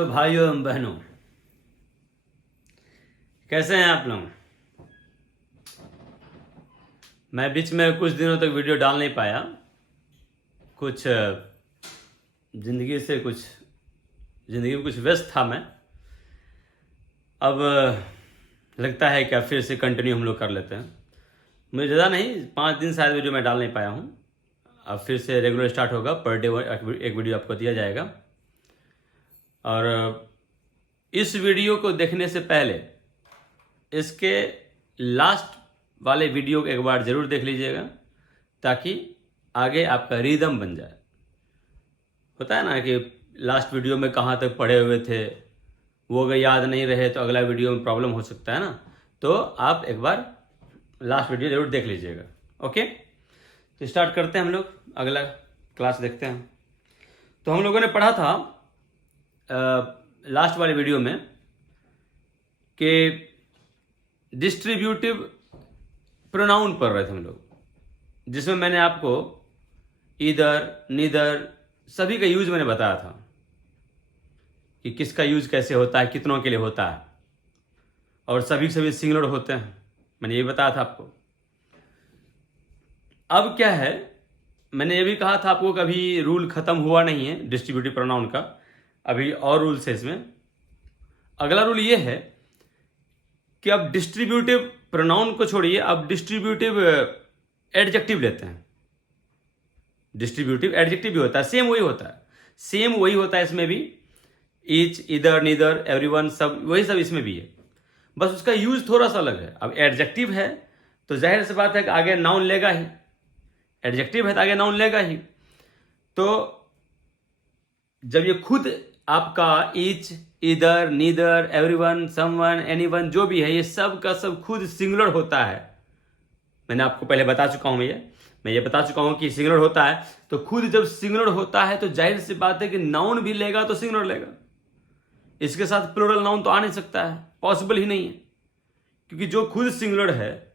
तो भाइयों एवं बहनों, कैसे हैं आप लोग। मैं बीच में कुछ दिनों तक वीडियो डाल नहीं पाया, कुछ ज़िंदगी में कुछ व्यस्त था मैं। अब लगता है कि अब फिर से कंटिन्यू हम लोग कर लेते हैं। मुझे ज़्यादा नहीं, 5 दिन शायद वीडियो मैं डाल नहीं पाया हूँ। अब फिर से रेगुलर स्टार्ट होगा, पर डे एक वीडियो आपको दिया जाएगा। और इस वीडियो को देखने से पहले इसके लास्ट वाले वीडियो को एक बार ज़रूर देख लीजिएगा, ताकि आगे आपका रिदम बन जाए। होता है ना कि लास्ट वीडियो में कहाँ तक पढ़े हुए थे, वो अगर याद नहीं रहे तो अगला वीडियो में प्रॉब्लम हो सकता है ना। तो आप एक बार लास्ट वीडियो ज़रूर देख लीजिएगा। ओके, तो स्टार्ट करते हैं हम लोग, अगला क्लास देखते हैं। तो हम लोगों ने पढ़ा था लास्ट वाले वीडियो में कि डिस्ट्रीब्यूटिव प्रोनाउन पढ़ रहे थे हम लोग, जिसमें मैंने आपको ईदर, नीदर सभी का यूज मैंने बताया था कि किसका यूज कैसे होता है, कितनों के लिए होता है, और सभी सिंगुलर होते हैं। मैंने ये बताया था आपको। अब क्या है, मैंने ये भी कहा था आपको कि अभी रूल खत्म हुआ नहीं है डिस्ट्रीब्यूटिव प्रोनाउन का, अभी और रूल्स है इसमें। अगला रूल ये है कि अब डिस्ट्रीब्यूटिव प्रोनाउन को छोड़िए, अब डिस्ट्रीब्यूटिव एडजेक्टिव लेते हैं। डिस्ट्रीब्यूटिव एडजेक्टिव भी होता है, सेम वही होता है इसमें भी। ईच, ईदर, नीदर, एवरीवन, सब वही सब इसमें भी है, बस उसका यूज थोड़ा सा अलग है। अब एडजेक्टिव है तो जाहिर सी बात है कि आगे नाउन लेगा ही। एडजेक्टिव है तो आगे नाउन लेगा ही। तो जब ये खुद आपका each, either, neither, everyone, someone, anyone जो भी है, ये सब का सब खुद सिंगुलर होता है। मैंने आपको पहले बता चुका हूं, मैं ये बता चुका हूं कि सिंगुलर होता है। तो खुद जब सिंगुलर होता है तो जाहिर सी बात है कि नाउन भी लेगा तो सिंगुलर लेगा। इसके साथ प्लूरल नाउन तो आ नहीं सकता है, पॉसिबल ही नहीं है। क्योंकि जो खुद सिंगुलर है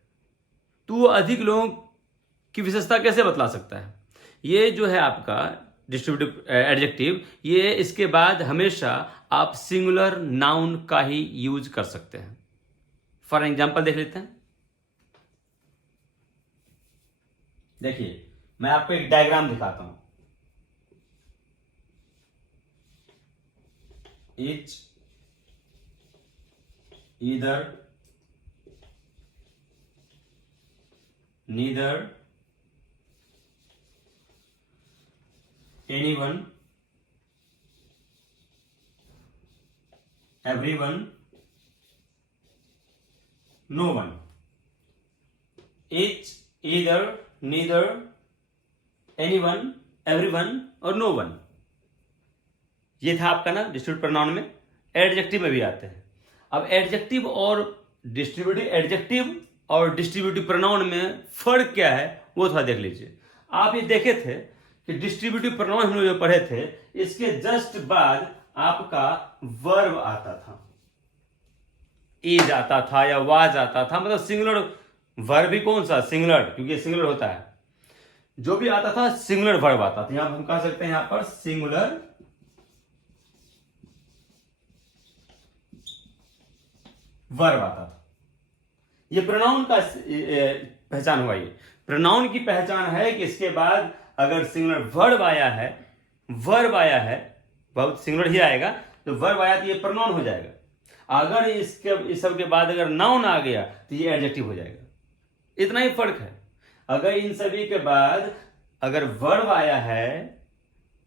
तो वो अधिक लोगों की विशेषता कैसे बतला सकता है। ये जो है आपका डिस्ट्रीब्यूटिव एडजेक्टिव, ये इसके बाद हमेशा आप सिंगुलर नाउन का ही यूज कर सकते हैं। फॉर एग्जांपल देख लेते हैं। देखिए, मैं आपको एक डायग्राम दिखाता हूं। Each, either, neither, anyone, everyone, no one. Each, either, neither, anyone, everyone और नो वन। ये था आपका ना डिस्ट्रीब्यूटिव प्रोनाउन में। एडजेक्टिव में भी आते हैं। अब एडजेक्टिव और डिस्ट्रीब्यूटिव प्रोनाउन में फर्क क्या है वो थोड़ा देख लीजिए। आप ये देखे थे कि डिस्ट्रीब्यूटिव प्रोनाउन हम लोग जो पढ़े थे, इसके जस्ट बाद आपका वर्ब आता था, इज आता था या वाज आता था, मतलब सिंगुलर वर्ब भी कौन सा, सिंगुलर, क्योंकि सिंगुलर होता है। जो भी आता था सिंगुलर वर्ब आता था। यहां हम कह सकते हैं यहां पर सिंगुलर वर्ब आता था। ये प्रोनाउन का पहचान हुआ। ये प्रोनाउन की पहचान है कि इसके बाद अगर सिंगुलर वर्ब आया है, वर्ब सिंगुलर ही आएगा, तो वर्ब आया तो ये प्रोनाउन हो जाएगा। अगर इस सब के बाद अगर नाउन आ गया तो ये एडजेक्टिव हो जाएगा। इतना ही फर्क है। अगर इन सभी के बाद अगर वर्ब आया है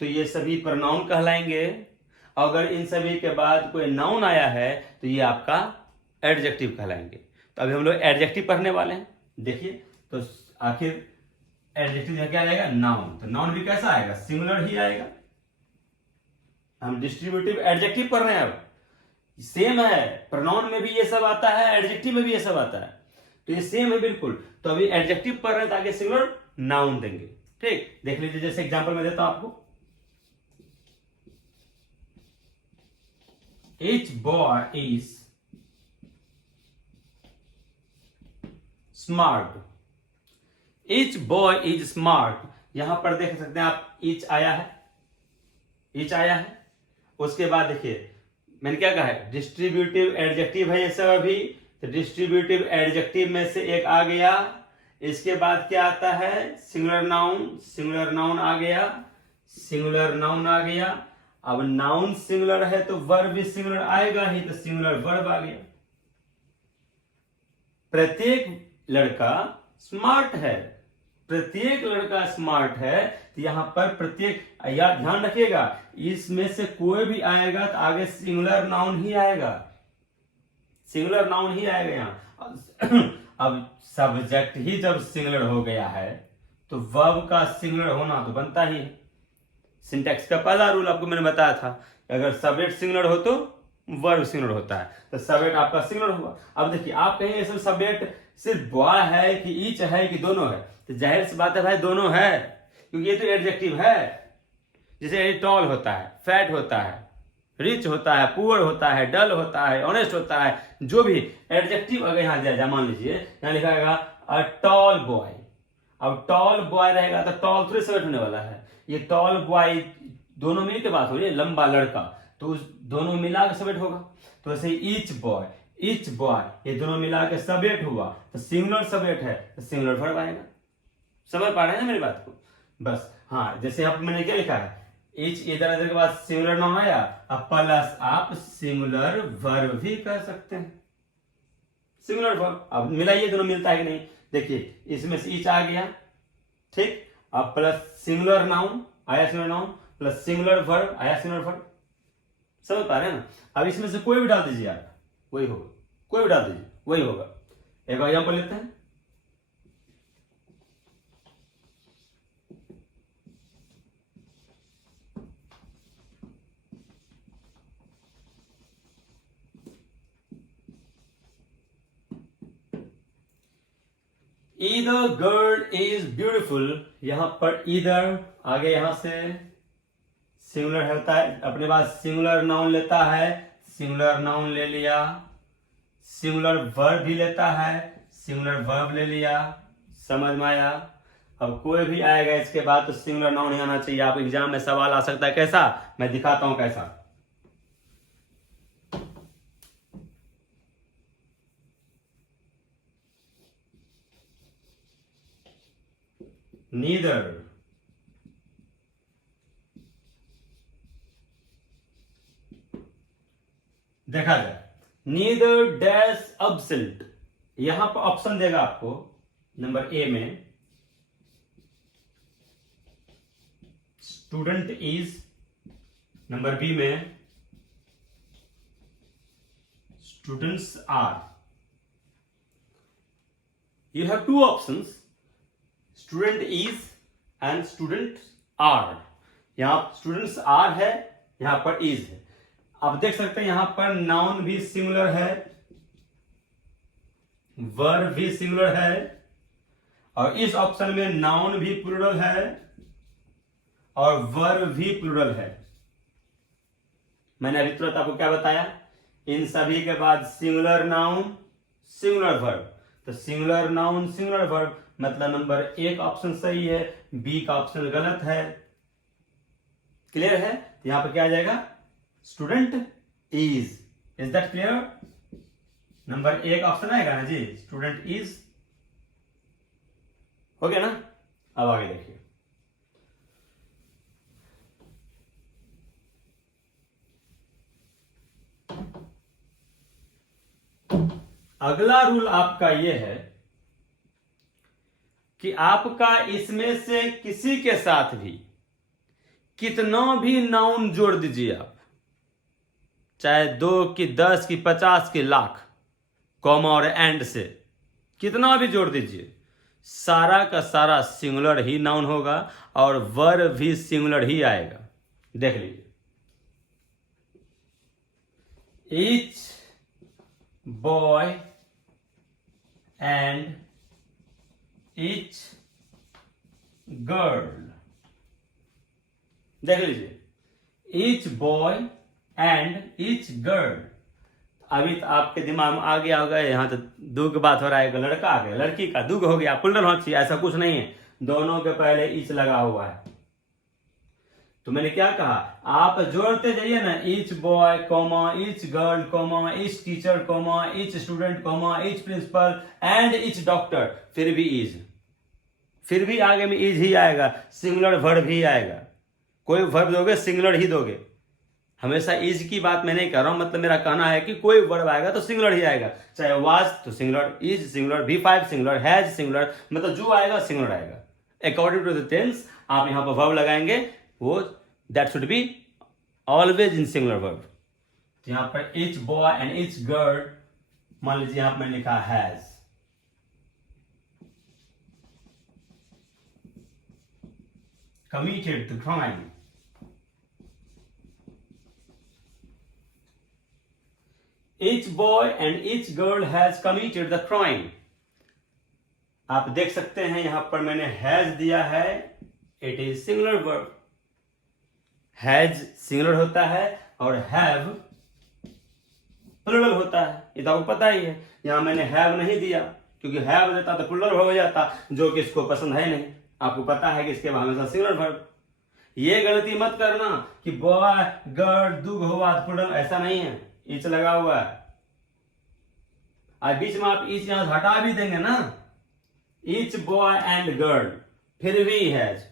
तो ये सभी प्रोनाउन कहलाएंगे। अगर इन सभी के बाद कोई नाउन आया है तो ये आपका एडजेक्टिव कहलाएंगे। तो अभी हम लोग एडजेक्टिव पढ़ने वाले हैं। देखिए, तो आखिर एडजेक्टिव क्या आएगा, नाउन। तो नाउन भी कैसा आएगा, सिंगुलर ही आएगा। हम डिस्ट्रीब्यूटिव एडजेक्टिव पढ़ रहे हैं। अब सेम है, प्रोनाउन में भी ये सब आता है, एडजेक्टिव में भी ये सब आता है, तो ये सेम है बिल्कुल। तो अभी एडजेक्टिव पढ़ रहे हैं, ताकि सिंगुलर नाउन देंगे। ठीक, देख लीजिए, जैसे एग्जांपल में देता हूं आपको। Each boy is smart. Each boy is smart. यहां पर देख सकते हैं आप, ईच आया है। उसके बाद देखिए मैंने क्या कहा है, डिस्ट्रीब्यूटिव एडजेक्टिव है ये सब अभी, तो डिस्ट्रीब्यूटिव एडजेक्टिव में से एक आ गया। इसके बाद क्या आता है, सिंगुलर नाउन, सिंगुलर नाउन आ गया, सिंगुलर नाउन आ गया। अब नाउन सिंगुलर है तो वर्ब भी सिंगुलर आएगा ही, तो सिंगुलर वर्ब आ गया। प्रत्येक लड़का स्मार्ट है, प्रत्येक लड़का स्मार्ट है, तो यहां पर प्रत्येक, या ध्यान रखिएगा इसमें से कोई भी आएगा तो आगे सिंगुलर नाउन ही आएगा, सिंगुलर नाउन ही आएगा यहां। अब सब्जेक्ट ही जब सिंगुलर हो गया है तो वर्ब का सिंगुलर होना तो बनता ही है। सिंटैक्स का पहला रूल आपको मैंने बताया था, अगर सब्जेक्ट सिंगुलर हो तो वर्ब सिंगुलर होता है, तो सब्जेक्ट आपका सिंगुलर हुआ। अब देखिए आप कहेंगे सब सब्जेक्ट सिर्फ बॉय है कि ईच है कि दोनों है, तो जाहिर सी बात है भाई दोनों है, क्योंकि ये तो एडजेक्टिव है। जैसे टॉल होता है, फैट होता है, रिच होता है, पुअर होता है, डल होता है, ऑनेस्ट होता है, जो भी एडजेक्टिव अगर यहाँ दिया जाए, मान लीजिए यहाँ लिखा रहेगा अ टॉल बॉय। अब टॉल बॉय रहेगा तो टॉल थोड़ी सब्जेक्ट होने वाला है, ये टॉल बॉय दोनों मिल के बात हो रही है, लंबा लड़का, तो उस दोनों मिला के सब्जेक्ट होगा। तो ऐसे ईच बॉय, ईच बॉय, ये दोनों मिला के सब्जेक्ट हुआ, तो सिंगुलर सब्जेक्ट है तो सिंगुलर वर्ब आएगा। समझ पा रहे हैं ना मेरी बात को? बस हाँ, जैसे आप मैंने क्या लिखा है, ईच इधर इधर के बाद सिंगुलर नाउन आया, अब प्लस आप सिंगुलर वर्ब भी कर सकते हैं, सिंगुलर वर्ब। अब मिलाइए दोनों मिलता है कि नहीं, देखिए इसमें से ईच आ गया, ठीक, अब प्लस सिंगुलर नाउन आया, singular noun plus singular verb आया, सिंगुलर वर्ब। समझ पा रहे हैं ना? अब इसमें से कोई भी डाल दीजिए आप, वही होगा, कोई भी डाल दीजिए वही होगा। एक एग्जांपल लेते हैं, ईदर गर्ल इज ब्यूटीफुल, यहां पर ईदर आगे यहां से सिंगुलर होता है, अपने पास सिंगुलर नाउन लेता है, सिंगुलर नाउन ले लिया, सिंगुलर वर्ब भी लेता है, सिंगुलर वर्ब ले लिया। समझ में आया? अब कोई भी आएगा इसके बाद तो सिंगुलर नाउन ही आना चाहिए। आप एग्जाम में सवाल आ सकता है, कैसा, मैं दिखाता हूं कैसा। नीदर, देखा जाए, नीदर डैश अब्सेंट, यहां पर ऑप्शन देगा आपको, नंबर ए में स्टूडेंट इज, नंबर बी में students are. You have two options, student is and student are. यहां स्टूडेंट्स आर है, यहां पर इज है। आप देख सकते हैं यहां पर नाउन भी सिंगुलर है, वर्ब भी सिंगुलर है, और इस ऑप्शन में नाउन भी प्लूरल है और वर्ब भी प्लूरल है। मैंने अभी तुरंत आपको क्या बताया, इन सभी के बाद सिंगुलर नाउन सिंगुलर वर्ब, तो सिंगुलर नाउन सिंगुलर वर्ब, मतलब नंबर एक ऑप्शन सही है, बी का ऑप्शन गलत है। क्लियर है? तो यहां पर क्या आ जाएगा, student is that clear? Number एक ऑप्शन आएगा ना जी, स्टूडेंट इज। हो गया ना? अब आगे देखिए, अगला रूल आपका यह है कि आपका इसमें से किसी के साथ भी कितना भी नाउन जोड़ दीजिए आप, चाहे 2 की 10 की 50 की लाख, कॉमा और एंड से कितना भी जोड़ दीजिए, सारा का सारा सिंगुलर ही नाउन होगा और वर्ब भी सिंगुलर ही आएगा। देख लीजिए, each boy and each girl, देख लीजिए, each boy and each girl. अभी तो आपके दिमाग में आ गया होगा यहाँ तो दो की बात हो रहा है, लड़का आ गया, लड़की का दुग हो गया, प्लूरल होना चाहिए, ऐसा कुछ नहीं है, दोनों के पहले ईच लगा हुआ है। तो मैंने क्या कहा, आप जोड़ते जाइए ना, each boy comma each girl comma each teacher comma each student comma each principal and each doctor, फिर भी इज, फिर भी आगे में इज ही आएगा, सिंगुलर वर्ब ही आएगा। कोई वर्ब दोगे सिंगुलर ही दोगे, हमेशा इज की बात मैं नहीं कर रहा हूं, मतलब मेरा कहना है कि कोई वर्ब आएगा तो सिंगुलर ही आएगा, चाहे वाज तो singular, is singular, V5 singular, has singular, मतलब जो आएगा सिंगुलर आएगा अकॉर्डिंग टू द टेंस। आप यहां पर वर्ब लगाएंगे, वो that should be always in singular verb. तो यहां पर each boy and each girl, मान लीजिए यहां पर मैंने लिखा has, committed the crime. Each boy and each girl has committed the crime. आप देख सकते हैं यहां पर मैंने हैज दिया है, it is singular verb. Has singular होता है और हैव प्लुरल होता है, ये तो आपको पता ही है। यहां मैंने हैव नहीं दिया क्योंकि हैव देता तो प्लुरल हो जाता, जो कि इसको पसंद है नहीं। आपको पता है कि इसके बाद हमेशा सिंगुलर वर्ब। ये गलती मत करना कि बॉय गर्ल दुग हुआ प्लुरल, ऐसा नहीं है, ईच लगा हुआ है। आज बीच में आप ईच यहां हटा भी देंगे ना, ईच बॉय एंड गर्ल, फिर भी हैज,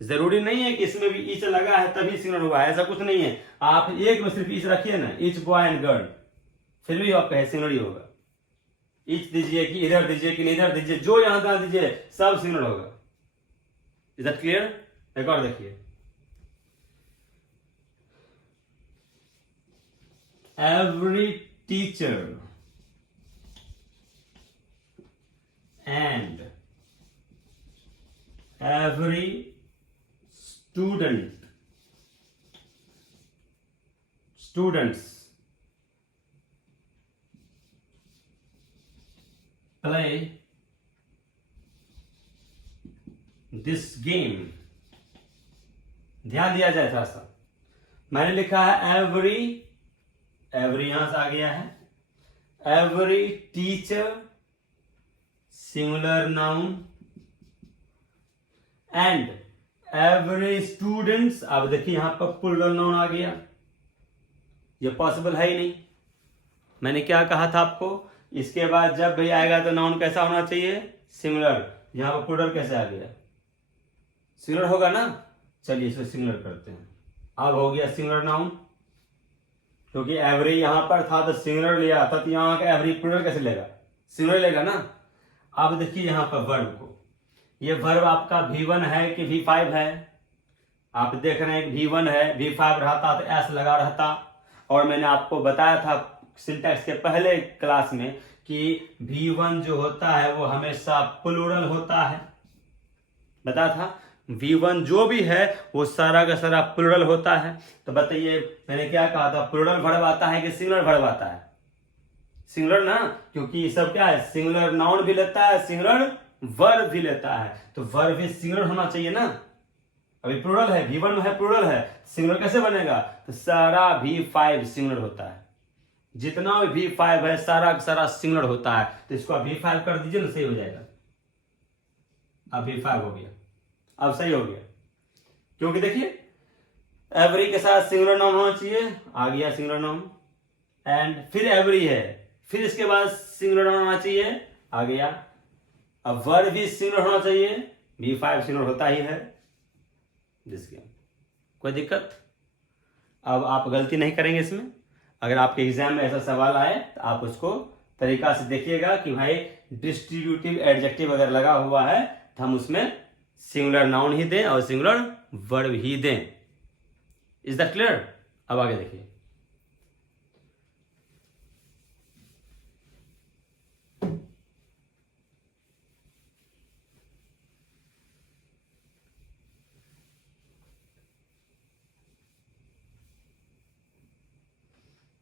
जरूरी नहीं है कि इसमें भी ईच लगा है तभी सिंगुलर हुआ है, ऐसा कुछ नहीं है। आप एक में सिर्फ ईच रखिए ना, ईच बॉय एंड गर्ल, फिर भी आपका सिंगुलर ही होगा। ईच दीजिए कि इधर दीजिए कि इधर दीजिए, जो यहां डाल दीजिए सब सिंगुलर होगा। Is that clear? एक और देखिए, every teacher and every students play this game। ध्यान दिया जाए थोड़ा सा, मैंने लिखा है एवरी, एवरी यहां से आ गया है, every teacher singular noun and every students, अब देखिए यहां पर प्लुरल नाउन आ गया, ये पॉसिबल है ही नहीं। मैंने क्या कहा था आपको, इसके बाद जब भी आएगा तो नाउन कैसा होना चाहिए, सिंगुलर। यहां पर प्लुरल कैसे आ गया, सिंगुलर होगा ना। चलिए इसे सिंगुलर करते हैं, अब हो गया सिंगुलर नाउन, क्योंकि एवरी यहां पर था तो सिंगुलर लिया था, तो यहां का एवरी प्लुरल कैसे लेगा, सिंगुलर लेगा ना। अब देखिए यहां पर वर्ब को, ये वर्ब आपका V1 है कि V5 है, आप देख रहे हैं V1 है, V5 रहता तो S लगा रहता। और मैंने आपको बताया था सिंटैक्स के पहले क्लास में कि V1 जो होता है वो हमेशा प्लुरल होता है, बताया था। V1 जो भी है वो सारा का सारा प्लुरल होता है। तो बताइए मैंने क्या कहा था, प्लुरल वर्ब आता है कि सिंगुलर वर्ब आता है, सिंगुलर ना, क्योंकि ये सब क्या है, सिंगुलर नाउन भी लेता है, सिंगुलर वर्ब भी लेता है, तो वर्ब भी सिंगुलर होना चाहिए ना। अभी प्लुरल है, V1 में है प्लुरल है, सिंगुलर कैसे बनेगा, तो सारा V5 सिंगुलर होता है, जितना भी V5 है सारा सारा सिंगुलर होता है। तो इसको आप V5 कर दीजिए ना, सही हो जाएगा। अब V5 हो गया, अब सही हो गया, क्योंकि देखिए एवरी के साथ सिंगुलर नाउन होना चाहिए, आ गया सिंगुलर नाउन, एंड फिर एवरी है, फिर इसके बाद सिंगुलर नाउन होना चाहिए, आ गया। अब वर्ब भी सिंगुलर होना चाहिए, V5 सिंगुलर होता ही है, जिसके कोई दिक्कत। अब आप गलती नहीं करेंगे इसमें। अगर आपके एग्जाम में ऐसा सवाल आए तो आप उसको तरीका से देखिएगा कि भाई डिस्ट्रीब्यूटिव एडजेक्टिव अगर लगा हुआ है तो हम उसमें सिंगुलर नाउन ही दें और सिंगुलर वर्ब ही दें। Is that clear? अब आगे देखिए,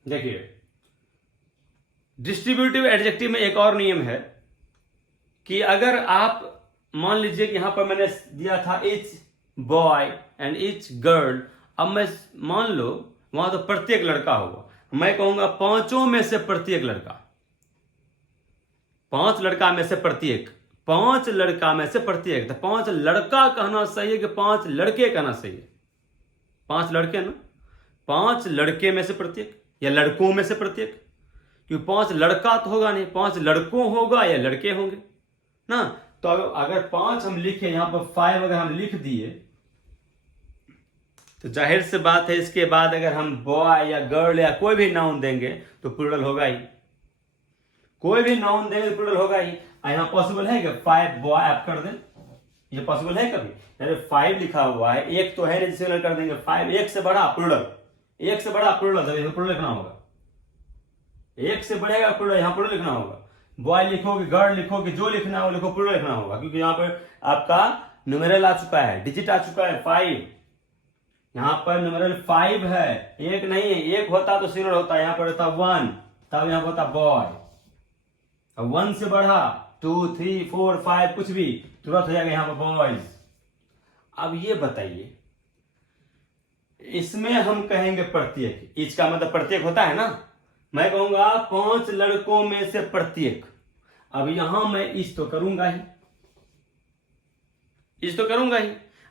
देखिए डिस्ट्रीब्यूटिव एडजेक्टिव में एक और नियम है कि अगर आप मान लीजिए कि यहां पर मैंने दिया था each boy and each girl, अब मैं मान लो वहां तो प्रत्येक लड़का होगा, मैं कहूंगा पांचों में से प्रत्येक लड़का, 5 लड़का में से प्रत्येक, 5 लड़का में से प्रत्येक, तो 5 लड़का कहना सही है कि 5 लड़के कहना सही है, 5 लड़के ना, 5 लड़के में से प्रत्येक या लड़कों में से प्रत्येक, क्योंकि 5 लड़का तो होगा नहीं, 5 लड़कों होगा या लड़के होंगे ना। तो अगर 5 हम लिखे, यहां पर 5 अगर हम लिख दिए तो जाहिर से बात है इसके बाद अगर हम बॉय या गर्ल या कोई भी नाउन देंगे तो प्लूरल होगा ही, कोई भी नाउन देंगे तो प्लूरल होगा ही। यहां पॉसिबल है कि 5 बॉय आप कर दें, ये पॉसिबल है कभी? अरे 5 लिखा हुआ है, एक तो है नहीं जिसे कर देंगे 5, एक से बड़ा प्लूरल, एक से बड़ा प्लूरल, जब प्लूरल लिखना होगा, एक से बढ़ेगा प्लूरल, यहां प्लूरल लिखना होगा। बॉय लिखोगे, गर्ल लिखोगे, जो लिखना है वो लिखो, प्लूरल लिखना होगा, क्योंकि यहां पर आपका न्यूमेरल आ चुका है, डिजिट आ चुका है 5, यहां पर न्यूमेरल 5 है, एक नहीं है। एक होता तो सिंगुलर होता, यहां पर होता 1, तब यहां पर होता बॉय। 1 से बढ़ा 2, 3, 4, 5 कुछ भी तुरंत हो जाएगा यहां पर बॉयज। अब ये बताइए, इसमें हम कहेंगे प्रत्येक, इच का मतलब प्रत्येक होता है ना, मैं कहूंगा 5 लड़कों में से प्रत्येक। अब यहां मैं इच तो करूंगा ही, इच तो करूंगा ही।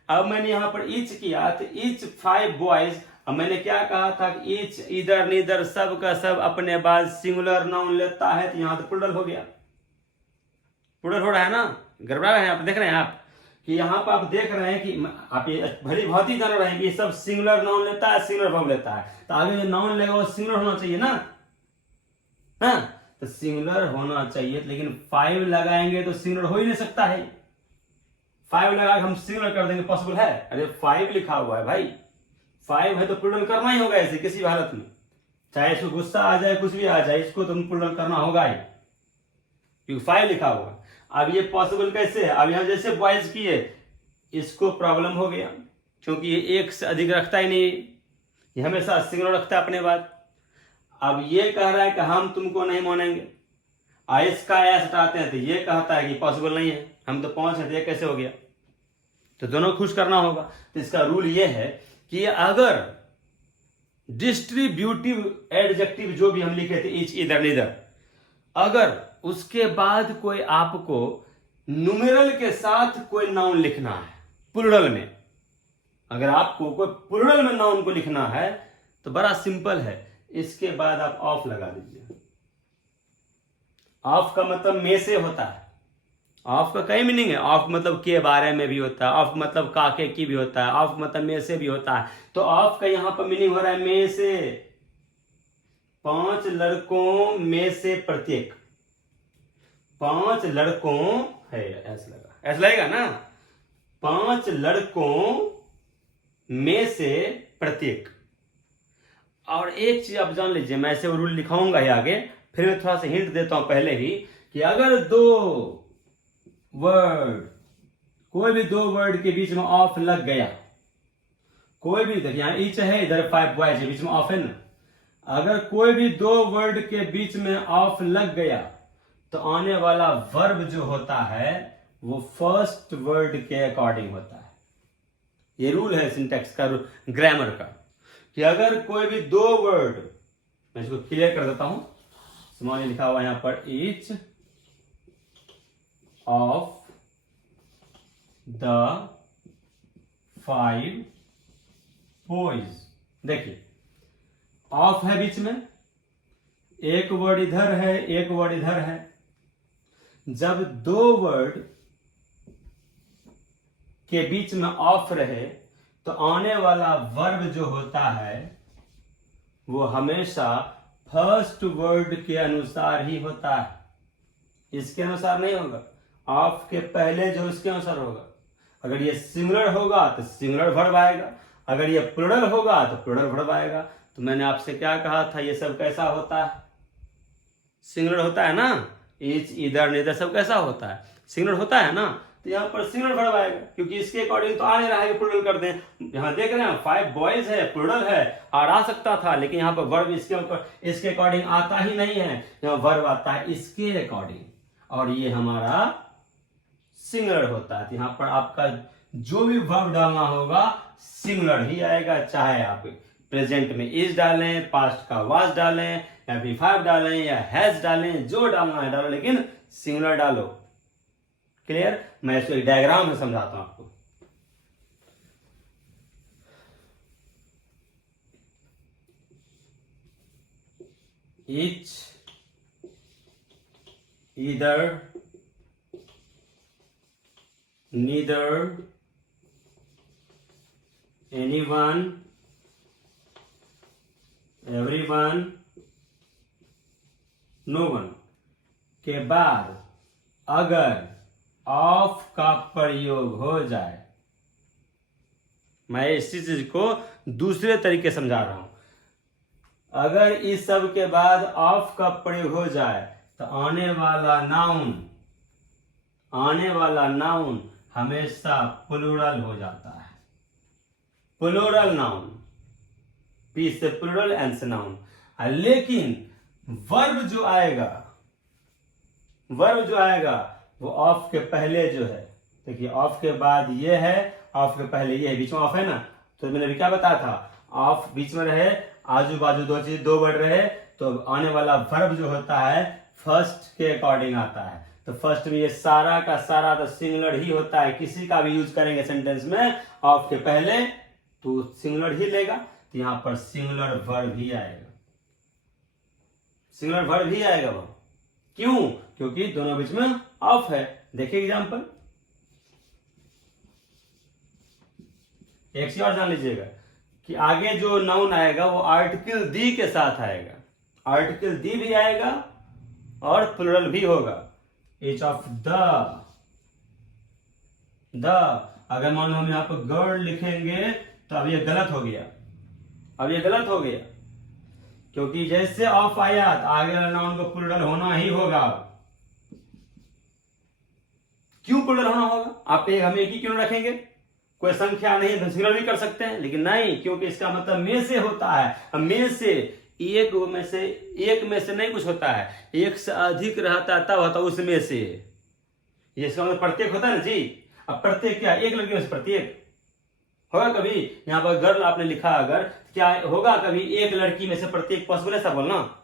अब मैंने यहां पर इच किया तो इच 5 बॉयज। अब मैंने क्या कहा था कि इच, इधर नीदर, सब का सब अपने बाद सिंगुलर नाउन लेता है, तो यहां तो प्लूरल हो गया, प्लूरल हो रहा है ना, गड़बड़ा रहे हैं आप, देख रहे हैं आप कि यहां पर आप देख रहे हैं कि आप ये भली बहुत ही जान रहे हैं कि ये सब सिंगुलर नाउन लेता है, सिंगुलर वर्ब लेता है, तो आगे जो नाउन लेगा वो सिंगुलर होना चाहिए ना, हाँ, तो सिंगुलर होना चाहिए, लेकिन 5 लगाएंगे तो सिंगुलर हो ही नहीं सकता है। 5 लगा हम सिंगुलर कर देंगे, पॉसिबल है? अरे 5 लिखा हुआ है भाई, 5 है तो प्लूरल करना ही होगा ऐसे किसी भी हालत में, चाहे इसको गुस्सा आ जाए, कुछ भी आ जाए, इसको तुम प्लूरल करना होगा ही, क्योंकि 5 लिखा हुआ है। अब ये पॉसिबल कैसे है? अब यहां जैसे बॉयज किए, इसको प्रॉब्लम हो गया, क्योंकि ये एक से अधिक रखता ही नहीं, ये हमेशा सिंगुलर रखता है अपने बाद। अब ये कह रहा है कि हम तुमको नहीं मानेंगे, आइस का एस हटाते हैं तो ये कहता है कि पॉसिबल नहीं है, हम तो 5 है, तो ये कैसे हो गया? तो दोनों खुश करना होगा। तो इसका रूल ये है कि अगर डिस्ट्रीब्यूटिव एडजेक्टिव जो भी हम लिखे थे, इच, इधर, नीदर, अगर उसके बाद कोई आपको न्यूमेरल के साथ कोई नाउन लिखना है प्लूरल में, अगर आपको कोई प्लूरल में नाउन को लिखना है तो बड़ा सिंपल है, इसके बाद आप ऑफ लगा दीजिए। ऑफ का मतलब में से होता है, ऑफ का कई मीनिंग है, ऑफ मतलब के बारे में भी होता है, ऑफ मतलब काके की भी होता है, ऑफ मतलब में से भी होता है। तो ऑफ का यहां पर मीनिंग हो रहा है में से, 5 लड़कों में से प्रत्येक, 5 लड़कों है, ऐसा लगा, ऐसा लगेगा ना, 5 लड़कों में से प्रत्येक। और एक चीज आप जान लीजिए, मैं ऐसे रूल लिखाऊंगा ही आगे, फिर मैं थोड़ा सा हिंट देता हूं पहले ही, कि अगर 2 वर्ड, कोई भी 2 वर्ड के बीच में ऑफ लग गया, कोई भी, देखिए यहां ईच है, इधर 5 बॉयज है, बीच में ऑफ है ना, अगर कोई भी 2 वर्ड के बीच में ऑफ लग गया तो आने वाला वर्ब जो होता है वो फर्स्ट वर्ड के अकॉर्डिंग होता है। ये रूल है सिंटैक्स का, ग्रामर का, कि अगर कोई भी 2 वर्ड, मैं इसको क्लियर कर देता हूं, स्मॉल लिखा हुआ यहां पर, ईच ऑफ द 5 बॉयज, देखिए ऑफ है बीच में, एक वर्ड इधर है, एक वर्ड इधर है, जब 2 वर्ड के बीच में ऑफ रहे तो आने वाला वर्ब जो होता है वो हमेशा फर्स्ट वर्ड के अनुसार ही होता है, इसके अनुसार नहीं होगा, ऑफ के पहले जो उसके अनुसार होगा। अगर ये सिंगुलर होगा तो सिंगुलर वर्ब आएगा, अगर ये प्लूरल होगा तो प्लूरल वर्ब आएगा। तो मैंने आपसे क्या कहा था, ये सब कैसा होता है? सिंगुलर होता है ना, इच, इधर, नीदर, सब कैसा होता है? सिंगुलर होता है ना, तो यहाँ पर सिंगुलर वर्ब आएगा, क्योंकि इसके अकॉर्डिंग तो आ नहीं रहा है कि प्लूरल कर दें। यहाँ देख रहे हैं 5 बॉयज है, प्लूरल है, और आ सकता था, लेकिन यहाँ पर वर्ब इसके अकॉर्डिंग आता ही नहीं है, यहाँ वर्ब आता है इसके अकॉर्डिंग, और ये हमारा सिंगुलर होता है। तो यहाँ पर आपका जो भी वर्ब डालना होगा सिंगुलर ही आएगा, चाहे आप प्रेजेंट में इज डालें, पास्ट का वाज डालें, या फिर 5 डालें, या हैज डालें, जो डालना है डालो, लेकिन सिंगुलर डालो। क्लियर? मैं इसको एक डायग्राम में समझाता हूं आपको। each, either, neither, anyone, everyone, no one के बाद अगर ऑफ का प्रयोग हो जाए, मैं इसी चीज को दूसरे तरीके समझा रहा हूं, अगर इस सब के बाद ऑफ का प्रयोग हो जाए तो आने वाला नाउन हमेशा प्लूरल हो जाता है। प्लूरल नाउन, पी से प्लूरल, एन से नाउन। लेकिन वर्ब जो आएगा वो ऑफ के पहले जो है, देखिए ऑफ के बाद ये है, ऑफ के पहले ये है, बीच में ऑफ है ना, तो मैंने अभी क्या बताया था, ऑफ बीच में रहे, आजू बाजू दो वर्ड रहे, तो आने वाला वर्ब जो होता है फर्स्ट के अकॉर्डिंग आता है। तो फर्स्ट में ये सारा का सारा तो सिंगुलर ही होता है, किसी का भी यूज करेंगे सेंटेंस में ऑफ के पहले तो सिंगुलर ही लेगा, तो यहां पर सिंगुलर वर्ब ही आएगा, सिंगुलर वर्ब ही आएगा वो। क्यों? क्योंकि दोनों बीच में ऑफ है। देखिए एग्जांपल, एक चीज और जान लीजिएगा कि आगे जो नाउन आएगा वो आर्टिकल दी के साथ आएगा, आर्टिकल दी भी आएगा और प्लूरल भी होगा। एच ऑफ द, अगर मान लो हम यहां पर गर्ल लिखेंगे तो अब ये गलत हो गया, क्योंकि जैसे ऑफ आया तो आगे वाला नाउन को प्लूरल होना ही होगा। क्यों प्लूरल होना होगा? आप हम एक ही क्यों रखेंगे? कोई संख्या नहीं तो सिंगुलर भी कर सकते हैं, लेकिन नहीं, क्योंकि इसका मतलब में से होता है। में से एक में से नहीं कुछ होता है, एक से अधिक रहता है तब होता है उसमें से। ये इसका मतलब प्रत्येक होता है ना जी। अब प्रत्येक क्या, एक लड़की में से प्रत्येक होगा कभी? यहाँ पर गर्ल आपने लिखा, अगर क्या होगा कभी एक लड़की में से प्रत्येक पॉसिबल है? ऐसा बोलना,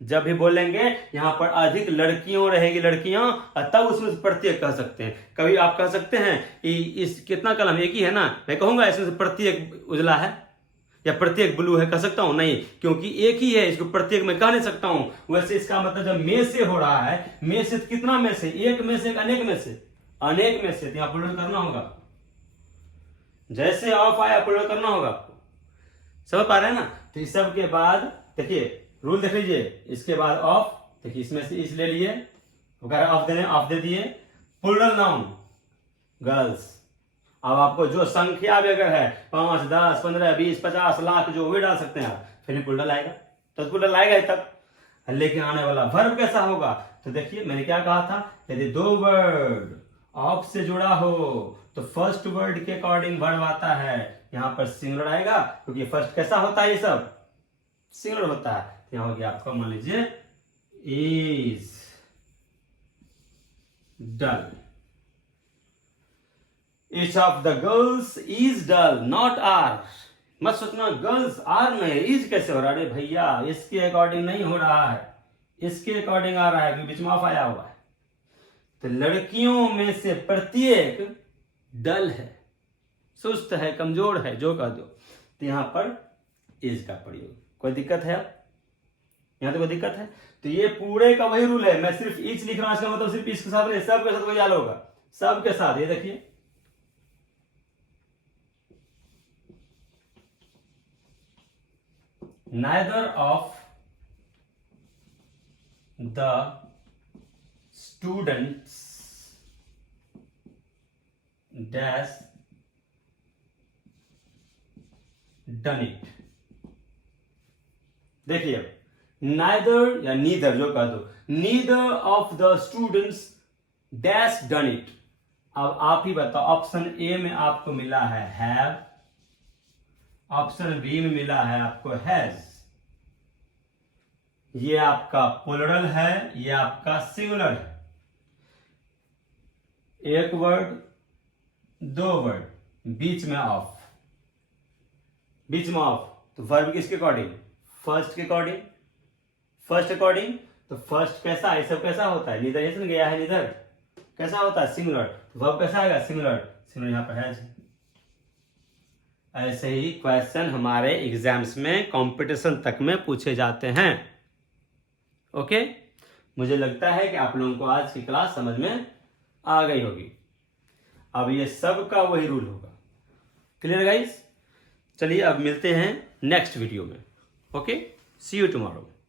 जब भी बोलेंगे यहाँ पर अधिक लड़कियों रहेगी, लड़कियां, तब उसमें से प्रत्येक कह सकते हैं। कभी आप कह सकते हैं इस कितना कलम एक ही है ना, मैं कहूंगा इसमें से प्रत्येक उजला है या प्रत्येक ब्लू है, कह सकता हूं? नहीं, क्योंकि एक ही है, इसको प्रत्येक में कह नहीं सकता हूं। वैसे इसका मतलब जब में से हो रहा है, में से कितना में से, एक में से, अनेक में से, अनेक में से, तो यहां प्लूरल करना होगा। जैसे ऑफ आया प्लूरल करना होगा आपको, समझ पा रहे हैं ना? तो इस सब के बाद देखिए रूल देख लीजिए, इसके बाद ऑफ, देखिए इसमें से इस ले लिए, अगर ऑफ देने ऑफ दे दिए, प्लूरल नाउन गर्ल्स। अब आपको जो संख्या भी अगर है 5, 10, 15, 20, 50 लाख जो भी डाल सकते हैं आप, फिर भी प्लूरल आएगा, तो प्लूरल आएगा ही तब। लेकिन आने वाला वर्ब कैसा होगा? तो देखिए मैंने क्या कहा था, यदि दो वर्ड ऑफ से जुड़ा हो तो फर्स्ट वर्ड के अकॉर्डिंग वर्ब आता है, यहां पर सिंगुलर आएगा, क्योंकि फर्स्ट कैसा होता है, ये सब सिंगुलर होता है। यहां हो गया आपका, मान लीजिए is dull, each of the girls is dull, not are. मत सोचना गर्ल्स आर में, इज कैसे हो रहा है? अरे भैया इसके अकॉर्डिंग नहीं हो रहा है, इसके अकॉर्डिंग आ रहा है, क्योंकि बीच में ऑफ आया हुआ है। तो लड़कियों में से प्रत्येक डल है, सुस्त है, कमजोर है, जो कह दो, तो यहां पर इज का प्रयोग। कोई दिक्कत है? अब यहां तो कोई दिक्कत है? तो ये पूरे का वही रूल है, मैं सिर्फ इच लिख रहा हूं, इसका मतलब सिर्फ इसके साथ नहीं, सबके साथ वही हाल होगा, सबके साथ। ये देखिए neither of the students dash done it। देखिए neither या neither जो कह दो, neither of the students dash done it। अब आप ही बताओ, ऑप्शन ए में आपको मिला है have, ऑप्शन बी में मिला है आपको हैज। ये आपका प्लूरल है, ये आपका सिंगुलर है। एक वर्ड, दो वर्ड, बीच में ऑफ, बीच में ऑफ, तो वर्ब किसके अकॉर्डिंग? फर्स्ट के अकॉर्डिंग, फर्स्ट अकॉर्डिंग। तो फर्स्ट कैसा है, सब कैसा होता है? नीदर ऐसे गया है, नीदर कैसा होता है? सिंगुलर। तो वर्ब कैसा आएगा? सिंगुलर, सिंगुलर यहां पर है। ऐसे ही क्वेश्चन हमारे एग्जाम्स में कंपटीशन तक में पूछे जाते हैं। ओके, मुझे लगता है कि आप लोगों को आज की क्लास समझ में आ गई होगी। अब ये सब का वही रूल होगा। Clear guys? चलिए अब मिलते हैं नेक्स्ट वीडियो में। Okay, see you tomorrow.